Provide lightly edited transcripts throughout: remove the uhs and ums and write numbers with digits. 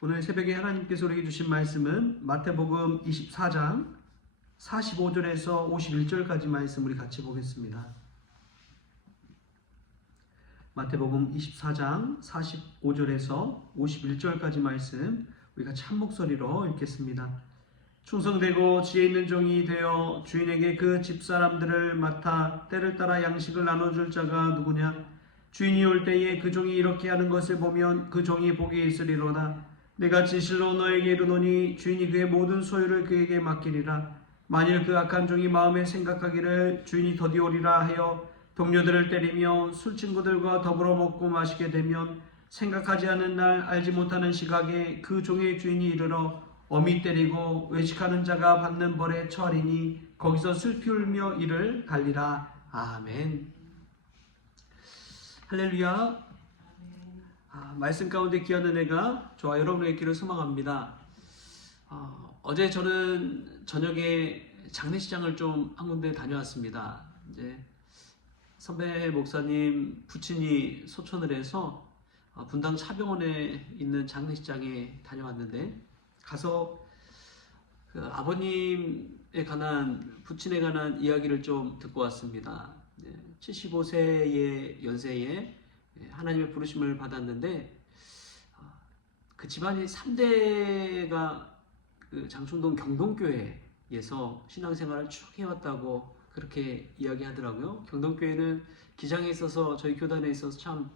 오늘 새벽에 하나님께서 우리에게 주신 말씀은 마태복음 24장 45절에서 51절까지 말씀 우리 같이 보겠습니다. 마태복음 24장 45절에서 51절까지 말씀 우리 같이 한 목소리로 읽겠습니다. 충성되고 지혜 있는 종이 되어 주인에게 그 집사람들을 맡아 때를 따라 양식을 나눠줄 자가 누구냐? 주인이 올 때에 그 종이 이렇게 하는 것을 보면 그 종이 복이 있으리로다. 내가 진실로 너에게 이르노니 주인이 그의 모든 소유를 그에게 맡기리라. 만일 그 악한 종이 마음에 생각하기를 주인이 더디 오리라 하여 동료들을 때리며 술친구들과 더불어 먹고 마시게 되면 생각하지 않은 날 알지 못하는 시각에 그 종의 주인이 이르러 어미 때리고 외식하는 자가 받는 벌에 처하리니 거기서 슬피 울며 이를 갈리라. 아멘. 할렐루야. 말씀 가운데 귀한 은혜가 저와 여러분의 길을 소망합니다. 어제 저는 저녁에 장례식장을 좀 한 군데 다녀왔습니다. 이제 선배 목사님 부친이 소천을 해서 분당 차병원에 있는 장례식장에 다녀왔는데 가서 그 아버님에 관한 부친에 관한 이야기를 좀 듣고 왔습니다. 75세의 연세에 하나님의 부르심을 받았는데 그 집안이 3대가 그 장충동 경동교회에서 신앙생활을 쭉 해왔다고 그렇게 이야기하더라고요. 경동교회는 기장에 있어서 저희 교단에 있어서 참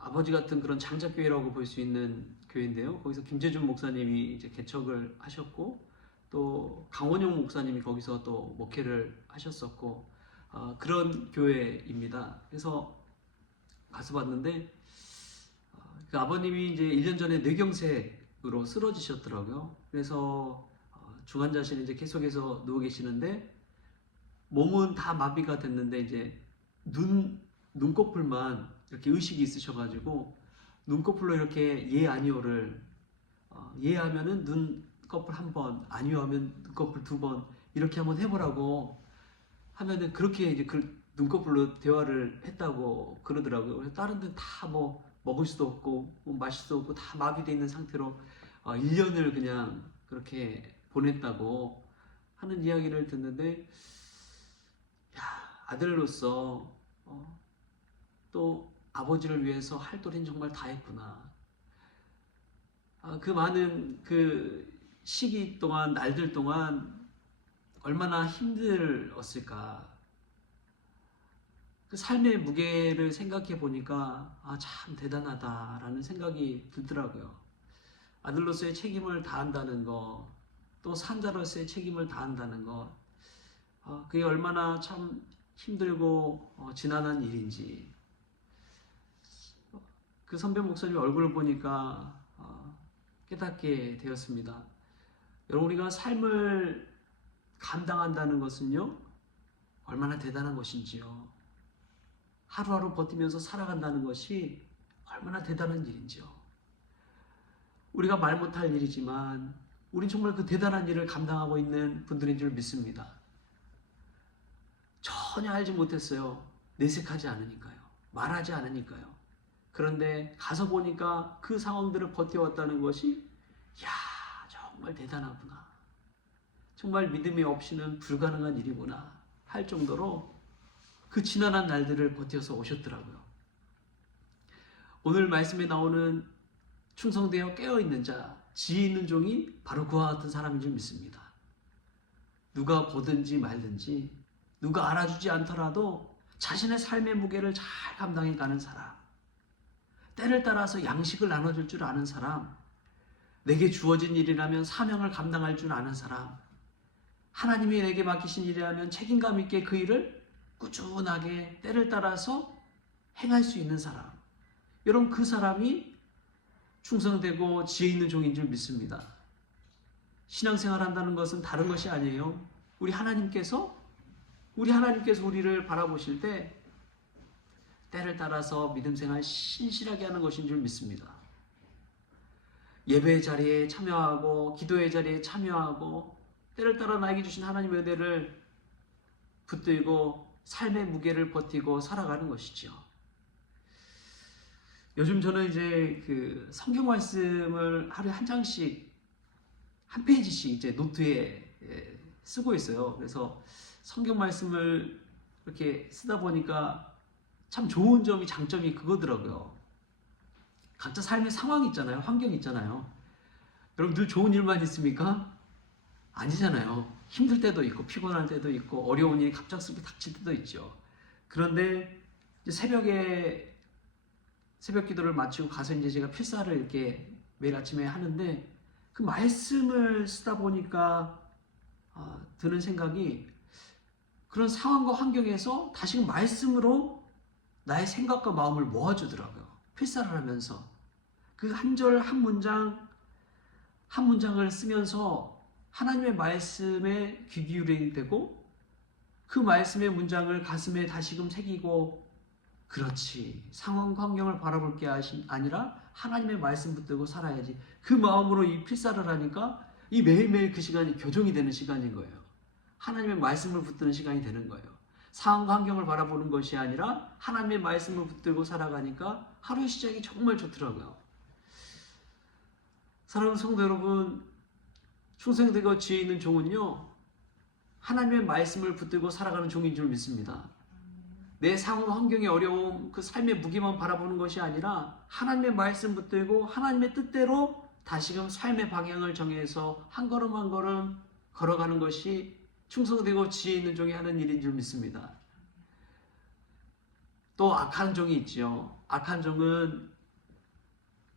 아버지 같은 그런 장작교회라고 볼 수 있는 교회인데요. 거기서 김재준 목사님이 이제 개척을 하셨고 또 강원용 목사님이 거기서 또 목회를 하셨었고 그런 교회입니다. 그래서 가서 봤는데 그 아버님이 이제 1년 전에 뇌경색으로 쓰러지셨더라고요. 그래서 중환자실에 이제 계속해서 누워 계시는데 몸은 다 마비가 됐는데 이제 눈꺼풀만 이렇게 의식이 있으셔가지고 눈꺼풀로 이렇게 예 아니오를 예 하면은 눈꺼풀 한 번, 아니오 하면 눈꺼풀 두 번 이렇게 한번 해보라고 하면은 그렇게 이제 그 눈꺼풀로 대화를 했다고 그러더라고요. 그래서 다른 데는 다 뭐 먹을 수도 없고 뭐 마실 수도 없고 다 마비되어 있는 상태로 1년을 그냥 그렇게 보냈다고 하는 이야기를 듣는데 야, 아들로서 또 아버지를 위해서 할 도리는 정말 다 했구나. 그 많은 그 시기 동안 날들 동안 얼마나 힘들었을까. 그 삶의 무게를 생각해 보니까 참 대단하다라는 생각이 들더라고요. 아들로서의 책임을 다한다는 거, 또 산자로서의 책임을 다한다는 거, 그게 얼마나 참 힘들고 지난한 일인지. 그 선배 목사님 얼굴을 보니까 깨닫게 되었습니다. 여러분, 우리가 삶을 감당한다는 것은요, 얼마나 대단한 것인지요. 하루하루 버티면서 살아간다는 것이 얼마나 대단한 일인지요. 우리가 말 못할 일이지만 우린 정말 그 대단한 일을 감당하고 있는 분들인 줄 믿습니다. 전혀 알지 못했어요. 내색하지 않으니까요. 말하지 않으니까요. 그런데 가서 보니까 그 상황들을 버텨왔다는 것이 정말 대단하구나. 정말 믿음이 없이는 불가능한 일이구나 할 정도로 그 지난한 날들을 버텨서 오셨더라고요. 오늘 말씀에 나오는 충성되어 깨어있는 자, 지혜 있는 종이 바로 그와 같은 사람인 줄 믿습니다. 누가 보든지 말든지 누가 알아주지 않더라도 자신의 삶의 무게를 잘 감당해가는 사람, 때를 따라서 양식을 나눠줄 줄 아는 사람, 내게 주어진 일이라면 사명을 감당할 줄 아는 사람, 하나님이 내게 맡기신 일이라면 책임감 있게 그 일을 꾸준하게 때를 따라서 행할 수 있는 사람, 여러분 그 사람이 충성되고 지혜 있는 종인 줄 믿습니다. 신앙생활 한다는 것은 다른 것이 아니에요. 우리 하나님께서 우리를 바라보실 때 때를 따라서 믿음생활 신실하게 하는 것인 줄 믿습니다. 예배의 자리에 참여하고 기도의 자리에 참여하고 때를 따라 나에게 주신 하나님의 은혜를 붙들고 삶의 무게를 버티고 살아가는 것이지요. 요즘 저는 이제 그 성경 말씀을 하루에 한 장씩, 한 페이지씩 이제 노트에 쓰고 있어요. 그래서 성경 말씀을 이렇게 쓰다 보니까 참 좋은 점이, 장점이 그거더라고요. 각자 삶의 상황이 있잖아요. 환경이 있잖아요. 여러분 늘 좋은 일만 있습니까? 아니잖아요. 힘들 때도 있고 피곤할 때도 있고 어려운 일이 갑작스럽게 닥칠 때도 있죠. 그런데 이제 새벽 기도를 마치고 가서 이제 제가 필사를 이렇게 매일 아침에 하는데 그 말씀을 쓰다 보니까 드는 생각이, 그런 상황과 환경에서 다시금 말씀으로 나의 생각과 마음을 모아주더라고요. 필사를 하면서 그 한 절 한 문장 한 문장을 쓰면서 하나님의 말씀에 귀 기울이게 되고, 그 말씀의 문장을 가슴에 다시금 새기고, 그렇지, 상황 환경을 바라볼 게 아니라 하나님의 말씀 붙들고 살아야지, 그 마음으로 이 필사를 하니까 이 매일매일 그 시간이 교정이 되는 시간인 거예요. 하나님의 말씀을 붙드는 시간이 되는 거예요. 상황과 환경을 바라보는 것이 아니라 하나님의 말씀을 붙들고 살아가니까 하루의 시작이 정말 좋더라고요. 사랑하는 성도 여러분, 충성되고 지혜 있는 종은요, 하나님의 말씀을 붙들고 살아가는 종인 줄 믿습니다. 내 상황 환경의 어려움, 그 삶의 무게만 바라보는 것이 아니라 하나님의 말씀 붙들고 하나님의 뜻대로 다시금 삶의 방향을 정해서 한 걸음 한 걸음 걸어가는 것이 충성되고 지혜 있는 종이 하는 일인 줄 믿습니다. 또 악한 종이 있죠. 악한 종은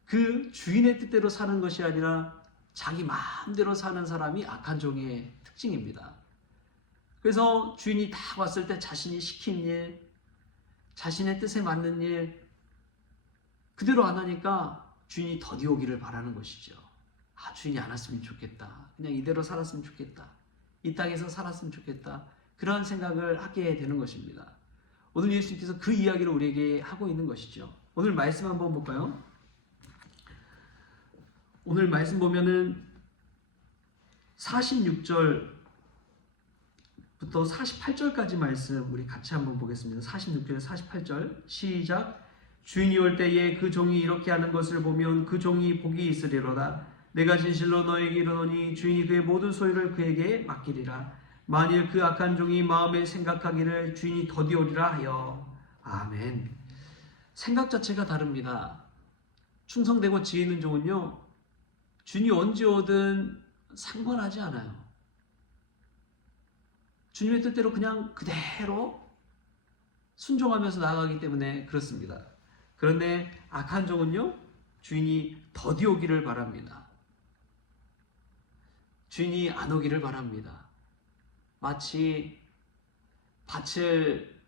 그 주인의 뜻대로 사는 것이 아니라 자기 마음대로 사는 사람이 악한 종의 특징입니다. 그래서 주인이 딱 왔을 때 자신이 시킨 일, 자신의 뜻에 맞는 일 그대로 안 하니까 주인이 더디 오기를 바라는 것이죠. 주인이 안 왔으면 좋겠다. 그냥 이대로 살았으면 좋겠다. 이 땅에서 살았으면 좋겠다. 그런 생각을 하게 되는 것입니다. 오늘 예수님께서 그 이야기를 우리에게 하고 있는 것이죠. 오늘 말씀 한번 볼까요? 오늘 말씀 보면은 46절부터 48절까지 말씀 우리 같이 한번 보겠습니다. 46절에 48절 시작. 주인이 올 때에 그 종이 이렇게 하는 것을 보면 그 종이 복이 있으리로다. 내가 진실로 너에게 이르노니 주인이 그의 모든 소유를 그에게 맡기리라. 만일 그 악한 종이 마음에 생각하기를 주인이 더디 오리라 하여. 아멘. 생각 자체가 다릅니다. 충성되고 지혜 있는 종은요, 주인이 언제 오든 상관하지 않아요. 주님의 뜻대로 그냥 그대로 순종하면서 나아가기 때문에 그렇습니다. 그런데 악한 종은요, 주인이 더디 오기를 바랍니다. 주인이 안 오기를 바랍니다. 마치 밭을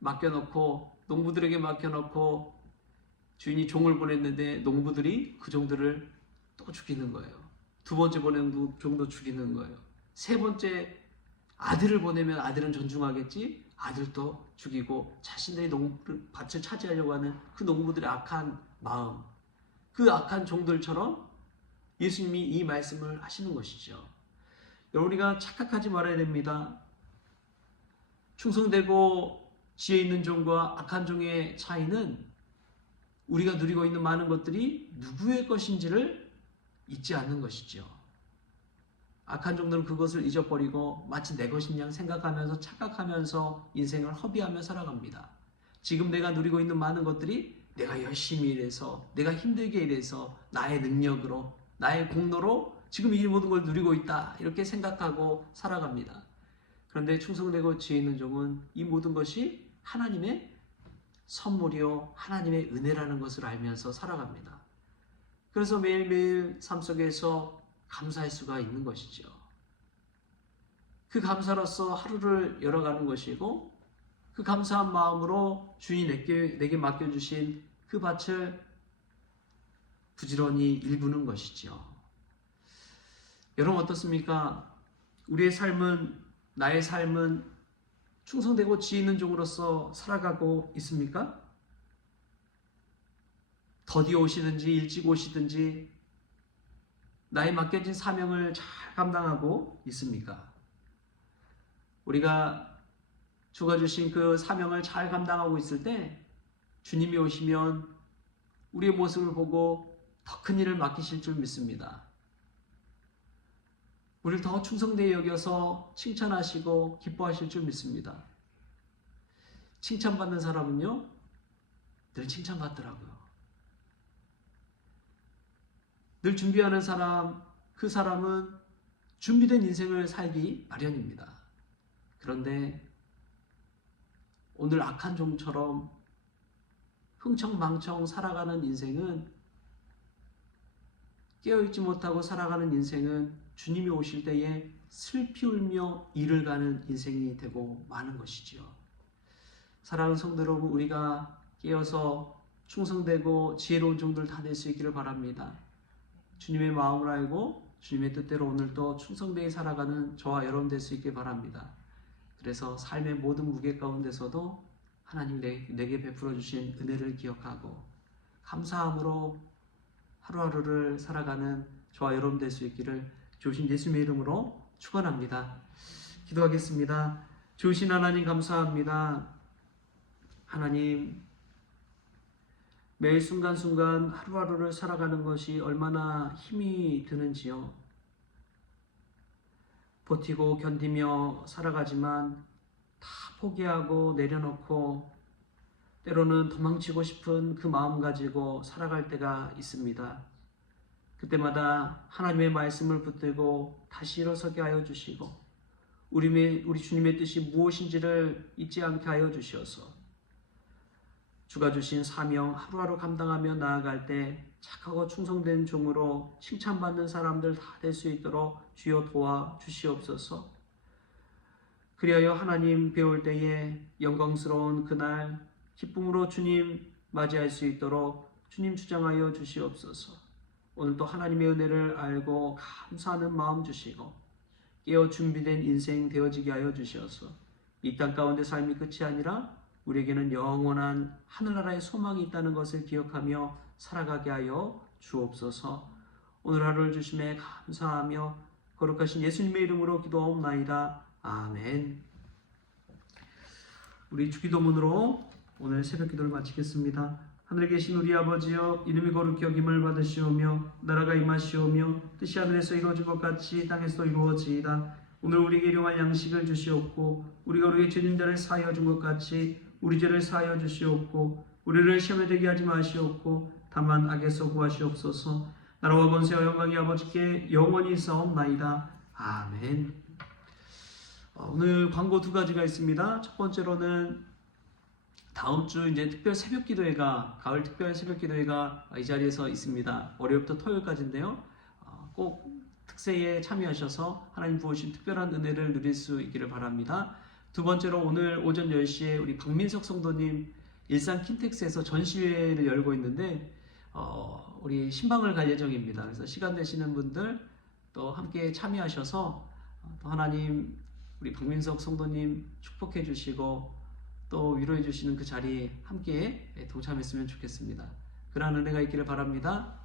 맡겨놓고, 농부들에게 맡겨놓고 주인이 종을 보냈는데 농부들이 그 종들을 또 죽이는 거예요. 두 번째 보낸 종도 죽이는 거예요. 세 번째 아들을 보내면 아들은 존중하겠지, 아들도 죽이고 자신들의 밭을 차지하려고 하는 그 농부들의 악한 마음, 그 악한 종들처럼 예수님이 이 말씀을 하시는 것이죠. 여러분, 우리가 착각하지 말아야 됩니다. 충성되고 지혜 있는 종과 악한 종의 차이는 우리가 누리고 있는 많은 것들이 누구의 것인지를 잊지 않는 것이죠. 악한 종들은 그것을 잊어버리고 마치 내 것인 양 생각하면서 착각하면서 인생을 허비하며 살아갑니다. 지금 내가 누리고 있는 많은 것들이 내가 열심히 일해서, 내가 힘들게 일해서, 나의 능력으로, 나의 공로로 지금 이 모든 걸 누리고 있다, 이렇게 생각하고 살아갑니다. 그런데 충성되고 지혜 있는 종은 이 모든 것이 하나님의 선물이요, 하나님의 은혜라는 것을 알면서 살아갑니다. 그래서 매일매일 삶 속에서 감사할 수가 있는 것이죠. 그 감사로서 하루를 열어가는 것이고, 그 감사한 마음으로 주인이 내게 맡겨주신 그 밭을 부지런히 일구는 것이죠. 여러분 어떻습니까? 우리의 삶은, 나의 삶은 충성되고 지혜 있는 종으로서 살아가고 있습니까? 더디 오시든지 일찍 오시든지 나의 맡겨진 사명을 잘 감당하고 있습니까? 우리가 주가 주신 그 사명을 잘 감당하고 있을 때 주님이 오시면 우리의 모습을 보고 더 큰 일을 맡기실 줄 믿습니다. 우리를 더 충성되게 여겨서 칭찬하시고 기뻐하실 줄 믿습니다. 칭찬받는 사람은요, 늘 칭찬받더라고요. 늘 준비하는 사람, 그 사람은 준비된 인생을 살기 마련입니다. 그런데 오늘 악한 종처럼 흥청망청 살아가는 인생은, 깨어있지 못하고 살아가는 인생은 주님이 오실 때에 슬피 울며 이를 가는 인생이 되고 마는 것이지요. 사랑하는 성도 여러분, 우리가 깨어서 충성되고 지혜로운 종들 다 될 수 있기를 바랍니다. 주님의 마음을 알고 주님의 뜻대로 오늘도 충성되게 살아가는 저와 여러분 될 수 있길 바랍니다. 그래서 삶의 모든 무게 가운데서도 하나님 내게 베풀어 주신 은혜를 기억하고 감사함으로 하루하루를 살아가는 저와 여러분 될 수 있기를 주신 예수님의 이름으로 축원합니다. 기도하겠습니다. 주신 하나님 감사합니다. 하나님, 매일 순간순간 하루하루를 살아가는 것이 얼마나 힘이 드는지요. 버티고 견디며 살아가지만 다 포기하고 내려놓고 때로는 도망치고 싶은 그 마음 가지고 살아갈 때가 있습니다. 그때마다 하나님의 말씀을 붙들고 다시 일어서게 하여 주시고 우리 주님의 뜻이 무엇인지를 잊지 않게 하여 주시어서 주가 주신 사명 하루하루 감당하며 나아갈 때 착하고 충성된 종으로 칭찬받는 사람들 다 될 수 있도록 주여 도와 주시옵소서. 그리하여 하나님 배울 때에 영광스러운 그날 기쁨으로 주님 맞이할 수 있도록 주님 주장하여 주시옵소서. 오늘도 하나님의 은혜를 알고 감사하는 마음 주시고 깨어 준비된 인생 되어지게 하여 주시어서 이 땅 가운데 삶이 끝이 아니라 우리에게는 영원한 하늘나라의 소망이 있다는 것을 기억하며 살아가게 하여 주옵소서. 오늘 하루를 주심에 감사하며 거룩하신 예수님의 이름으로 기도하옵나이다. 아멘. 우리 주기도문으로 오늘 새벽 기도를 마치겠습니다. 하늘에 계신 우리 아버지여, 이름이 거룩히 여김을 받으시오며 나라가 임하시오며 뜻이 하늘에서 이루어진 것 같이 땅에서도 이루어지이다. 오늘 우리에게 일용할 양식을 주시옵고 우리가 우리의 죄인들을 사하여 준 것 같이 우리 죄를 사하여 주시옵고 우리를 시험에 들게 하지 마시옵고 다만 악에서 구하시옵소서. 나라와 권세와 영광이 아버지께 영원히 있사옵나이다. 아멘. 오늘 광고 두 가지가 있습니다. 첫 번째로는 다음 주 이제 특별 새벽 기도회가, 가을 특별 새벽 기도회가 이 자리에서 있습니다. 월요일부터 토요일까지인데요. 꼭 특세에 참여하셔서 하나님 부으신 특별한 은혜를 누릴 수 있기를 바랍니다. 두 번째로 오늘 오전 10시에 우리 박민석 성도님 일산 킨텍스에서 전시회를 열고 있는데 우리 신방을 갈 예정입니다. 그래서 시간 되시는 분들 또 함께 참여하셔서 또 하나님 우리 박민석 성도님 축복해 주시고 또 위로해 주시는 그 자리에 함께 동참했으면 좋겠습니다. 그러한 은혜가 있기를 바랍니다.